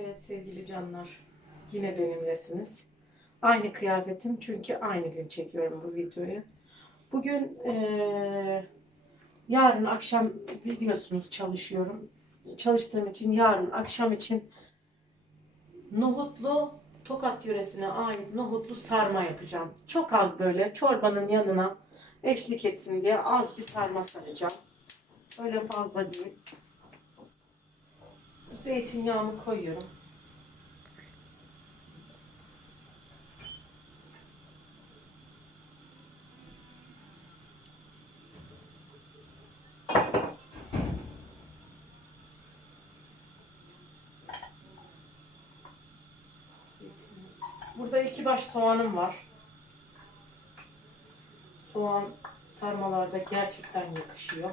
Evet sevgili canlar, yine benimlesiniz. Aynı kıyafetim çünkü aynı gün çekiyorum bu videoyu. Bugün eee, yarın akşam biliyorsunuz çalışıyorum. Çalıştığım için yarın akşam için nohutlu Tokat yöresine ait nohutlu sarma yapacağım. Çok az böyle çorbanın yanına eşlik etsin diye az bir sarma saracağım. Öyle fazla değil. Zeytinyağımı koyuyorum. Burada iki baş soğanım var. Soğan sarmalarda gerçekten yakışıyor.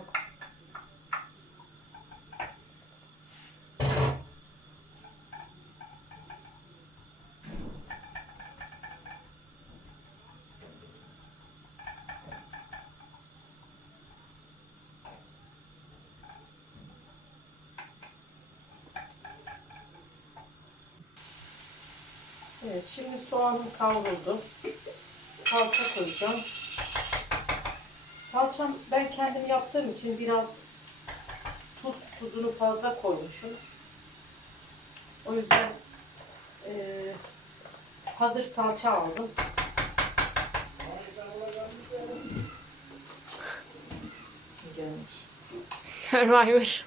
Evet, şimdi soğanım kavruldu. Salça koyacağım. Salçam ben kendim yaptığım için biraz tuz tuzunu fazla koymuşum. O yüzden eee, hazır salça aldım. Gelmiş. Survivor.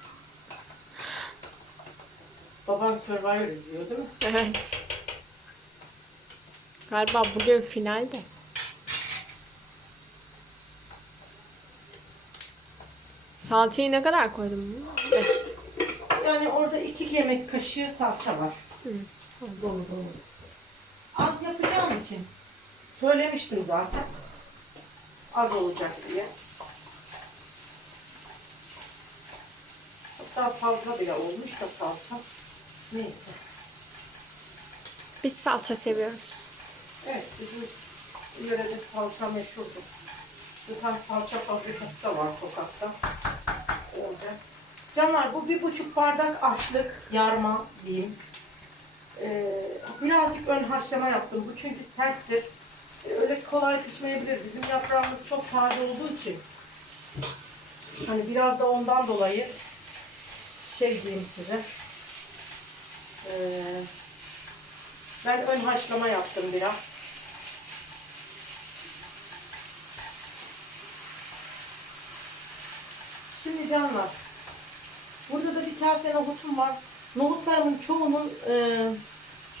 Babam Survivor izliyor değil mi? Evet. Galiba bugün finalde. Salçayı ne kadar koydun? Evet. Yani orada iki yemek kaşığı salça var. Hı. Dolu dolu. Az yapacağım için söylemiştim zaten. Az olacak diye. Hatta fazla bile olmuş da salça. Neyse. Biz salça seviyoruz. Evet bizim yörede salça meşhurdur. Zaten salça fabrikası da var sokakta. Olacak. Canlar bu bir buçuk bardak açlık yarma diyeyim. Ee, birazcık ön haşlama yaptım. Bu çünkü serttir. Ee, öyle kolay pişmeyebilir. Bizim yaprağımız çok taze olduğu için. Hani biraz da ondan dolayı şey diyeyim size. Ee, ben ön haşlama yaptım biraz. Şimdi canlar. Burada da bir kase nohutum var. Nohutlarımın çoğunun e,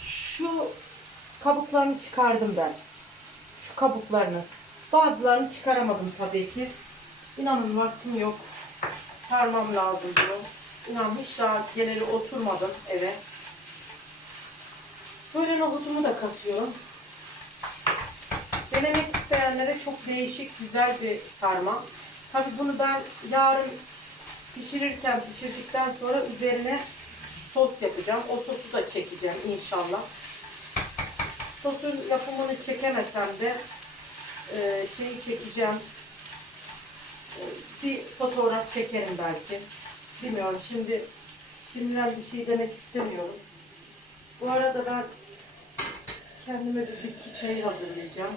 şu kabuklarını çıkardım ben. Şu kabuklarını. Bazılarını çıkaramadım tabii ki. İnanın vaktim yok. Sarmam lazım diyor. İnan hiç daha geneli oturmadım eve. Böyle nohutumu da katıyorum. Denemek isteyenlere çok değişik, güzel bir sarma. Tabii bunu ben yarın pişirirken, pişirdikten sonra üzerine sos yapacağım. O sosu da çekeceğim inşallah. Sosun yapımını çekemesem de e, şeyi çekeceğim. E, bir fotoğraf çekerim belki. Bilmiyorum şimdi şimdiden bir şey demek istemiyorum. Bu arada ben kendime bir bitki çayı hazırlayacağım.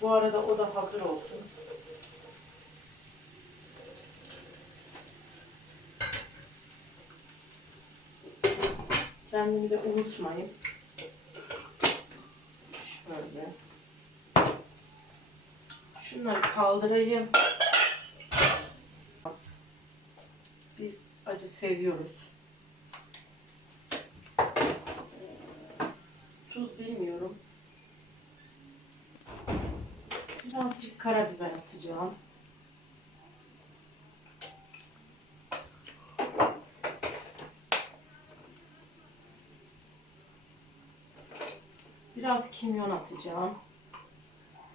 Bu arada o da hazır olsun. Kendimi de unutmayın. Şöyle. Şunları kaldırayım. Biz acı seviyoruz. Tuz bilmiyorum. Birazcık karabiber atacağım. Biraz kimyon atacağım.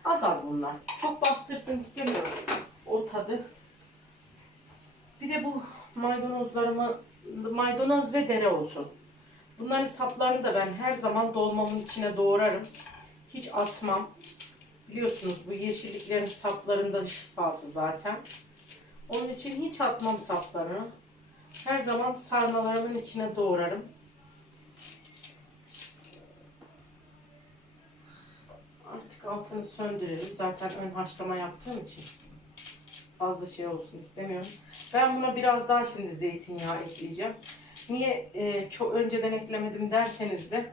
Az az bunlar. Çok bastırsın istemiyorum o tadı. Bir de bu maydanozlarımı maydanoz ve dereotu. Bunların saplarını da ben her zaman dolmamın içine doğrarım. Hiç atmam biliyorsunuz bu yeşilliklerin saplarında şifası zaten. Onun için hiç atmam saplarını. Her zaman sarmalarımın içine doğrarım. Artık altını söndürelim. Zaten ön haşlama yaptığım için fazla şey olsun istemiyorum. Ben buna biraz daha şimdi zeytinyağı ekleyeceğim. Niye e, çok önceden eklemedim derseniz de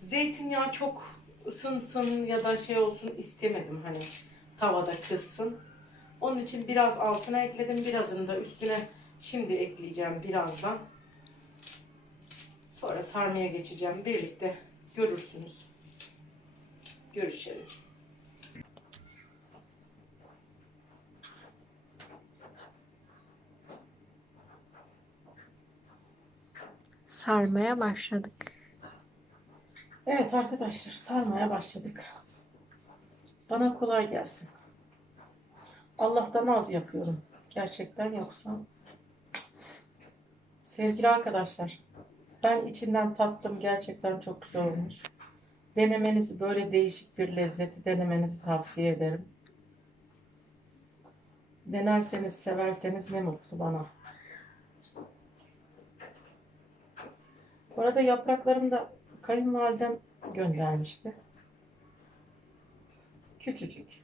zeytinyağı çok ısınsın ya da şey olsun istemedim hani tavada kızsın. Onun için biraz altına ekledim. Birazını da üstüne şimdi ekleyeceğim birazdan. Sonra sarmaya geçeceğim. Birlikte görürsünüz. Görüşelim. Sarmaya başladık. Evet arkadaşlar sarmaya başladık. Bana kolay gelsin. Allah'tan az yapıyorum. Gerçekten yoksa. Sevgili arkadaşlar ben içinden tattım. Gerçekten çok güzel olmuş. Denemenizi böyle değişik bir lezzeti denemenizi tavsiye ederim. Denerseniz severseniz ne mutlu bana. Bu arada yapraklarım da kayınvalidem göndermişti. Küçücük.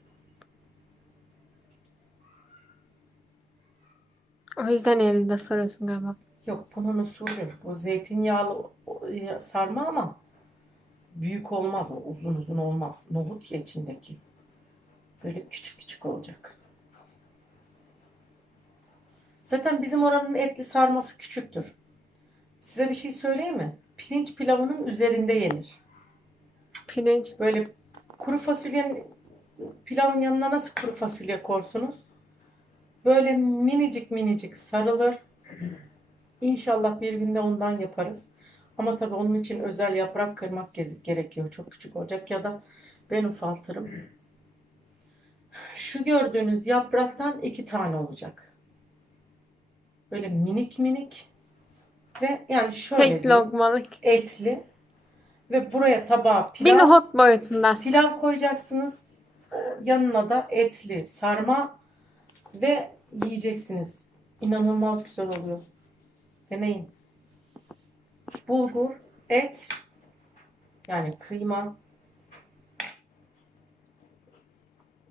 O yüzden elinde sarıyorsun galiba. Yok bunun usulü. Zeytinyağlı o- ya- sarma ama büyük olmaz o. Uzun uzun olmaz. Nohut ya içindeki. Böyle küçük küçük olacak. Zaten bizim oranın etli sarması küçüktür. Size bir şey söyleyeyim mi? Pirinç pilavının üzerinde yenir. Pirinç. Böyle kuru fasulyenin pilavın yanına nasıl kuru fasulye korsunuz? Böyle minicik minicik sarılır. İnşallah bir günde ondan yaparız. Ama tabii onun için özel yaprak kırmak gerekiyor. Çok küçük olacak ya da ben ufaltırım. Şu gördüğünüz yapraktan iki tane olacak. Böyle minik minik ve yani şöyle Tek bir lokmalık. etli ve buraya tabağa Bir pilav nohut boyutunda. Pilav koyacaksınız. Yanına da etli sarma ve yiyeceksiniz. İnanılmaz güzel oluyor. Deneyin. Bulgur, et, yani kıyma,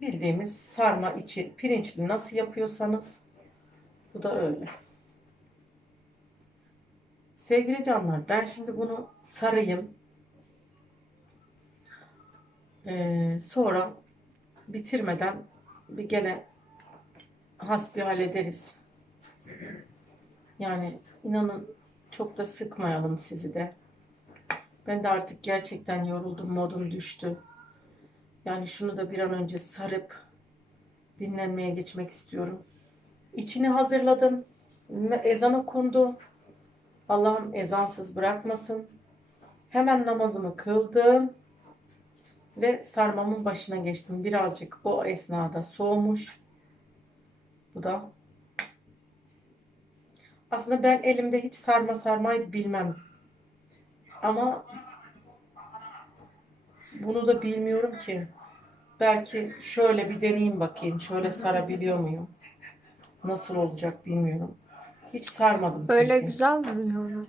bildiğimiz sarma içi pirinçli nasıl yapıyorsanız bu da öyle. Sevgili canlar ben şimdi bunu sarayım. Ee, sonra bitirmeden bir gene hasbihal ederiz. Yani inanın çok da sıkmayalım sizi de. Ben de artık gerçekten yoruldum, modum düştü. Yani şunu da bir an önce sarıp dinlenmeye geçmek istiyorum. İçini hazırladım. Ezan okundu. Allah'ım ezansız bırakmasın. Hemen namazımı kıldım ve sarmamın başına geçtim. Birazcık o esnada soğumuş. Bu da. Aslında ben elimde hiç sarma sarmayı bilmem. Ama bunu da bilmiyorum ki. Belki şöyle bir deneyeyim bakayım. Şöyle sarabiliyor muyum? Nasıl olacak bilmiyorum. Hiç sarmadım Böyle çünkü. güzel duruyor.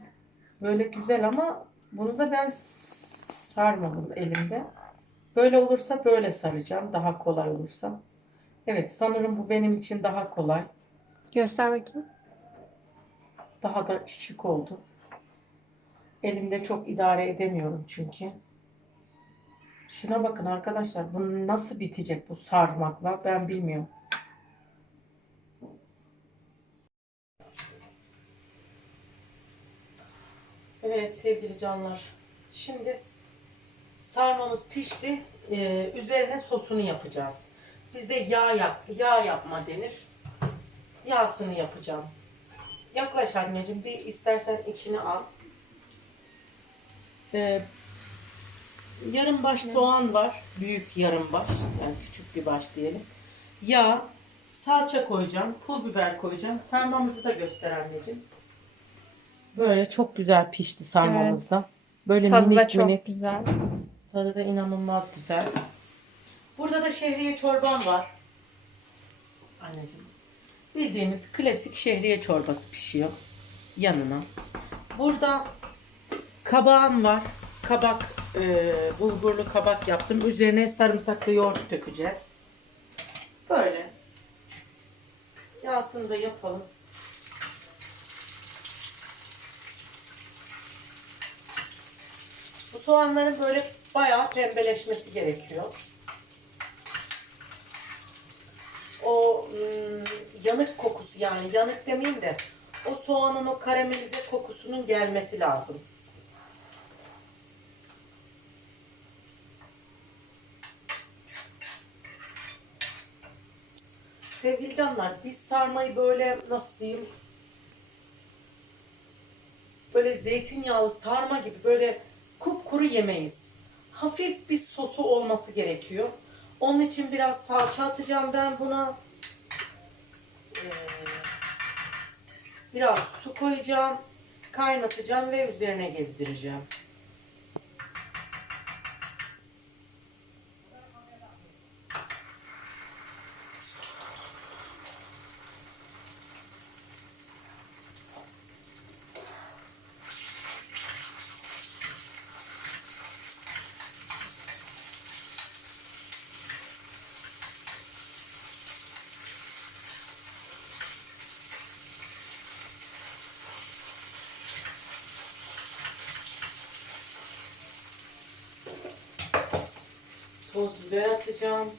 Böyle güzel ama bunu da ben sarmadım elimde. Böyle olursa böyle saracağım. Daha kolay olursa. Evet sanırım bu benim için daha kolay. Göster bakayım. Daha da şık oldu. Elimde çok idare edemiyorum çünkü. Şuna bakın arkadaşlar. Bu nasıl bitecek bu sarmakla ben bilmiyorum. Evet sevgili canlar. Şimdi sarmamız pişti. Ee, üzerine sosunu yapacağız. Bizde yağ yap, yağ yapma denir. Yağsını yapacağım. Yaklaş anneciğim bir istersen içine al. Ee, yarım baş soğan var. Büyük yarım baş. Yani küçük bir baş diyelim. Yağ, salça koyacağım. Pul biber koyacağım. Sarmamızı da göster anneciğim. Böyle çok güzel pişti sarmamız da. Evet. Böyle Tadı da minik çok minik. güzel. Tadı da inanılmaz güzel. Burada da şehriye çorbam var. Anneciğim. Bildiğimiz klasik şehriye çorbası pişiyor yanına. Burada kabağım var. Kabak e, bulgurlu kabak yaptım. Üzerine sarımsaklı yoğurt dökeceğiz. Böyle. Yağsını da yapalım. Soğanların böyle bayağı pembeleşmesi gerekiyor. O ım, yanık kokusu yani yanık demeyeyim de o soğanın o karamelize kokusunun gelmesi lazım. Sevgili canlar biz sarmayı böyle nasıl diyeyim böyle zeytinyağlı sarma gibi böyle kupkuru yemeyiz. Hafif bir sosu olması gerekiyor. Onun için biraz salça atacağım ben buna. Ee, biraz su koyacağım. Kaynatacağım ve üzerine gezdireceğim. Biber atacağım.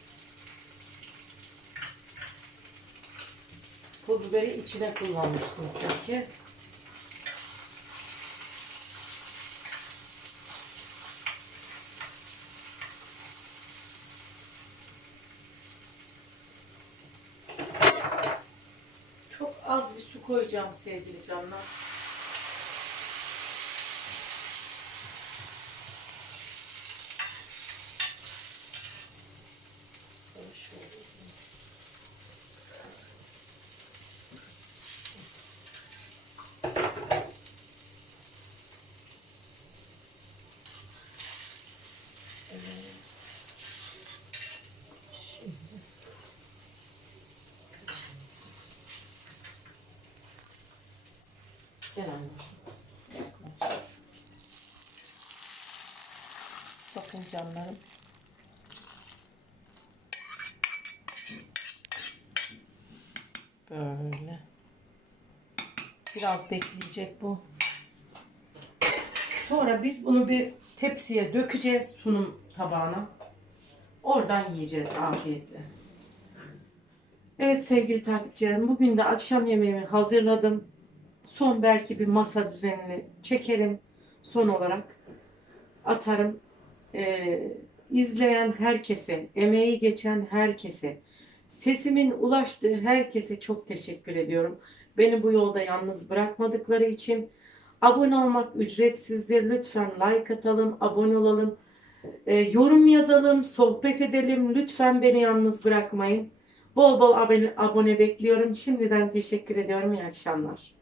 Pul biberi içine kullanmıştım çünkü. Çok az bir su koyacağım sevgili canlar. Şöyle şöyle. Evet. Şimdi. Gel anne. Bakın canlarım. Böyle. Biraz bekleyecek bu. Sonra biz bunu bir tepsiye dökeceğiz sunum tabağına. Oradan yiyeceğiz afiyetle. Evet sevgili takipçilerim bugün de akşam yemeğimi hazırladım. Son belki bir masa düzenini çekerim. Son olarak atarım. Ee, izleyen herkese, emeği geçen herkese, Sesimin ulaştığı herkese çok teşekkür ediyorum. Beni bu yolda yalnız bırakmadıkları için. Abone olmak ücretsizdir. Lütfen like atalım, abone olalım. Ee, yorum yazalım, sohbet edelim. Lütfen beni yalnız bırakmayın. Bol bol abone, abone bekliyorum. Şimdiden teşekkür ediyorum. İyi akşamlar.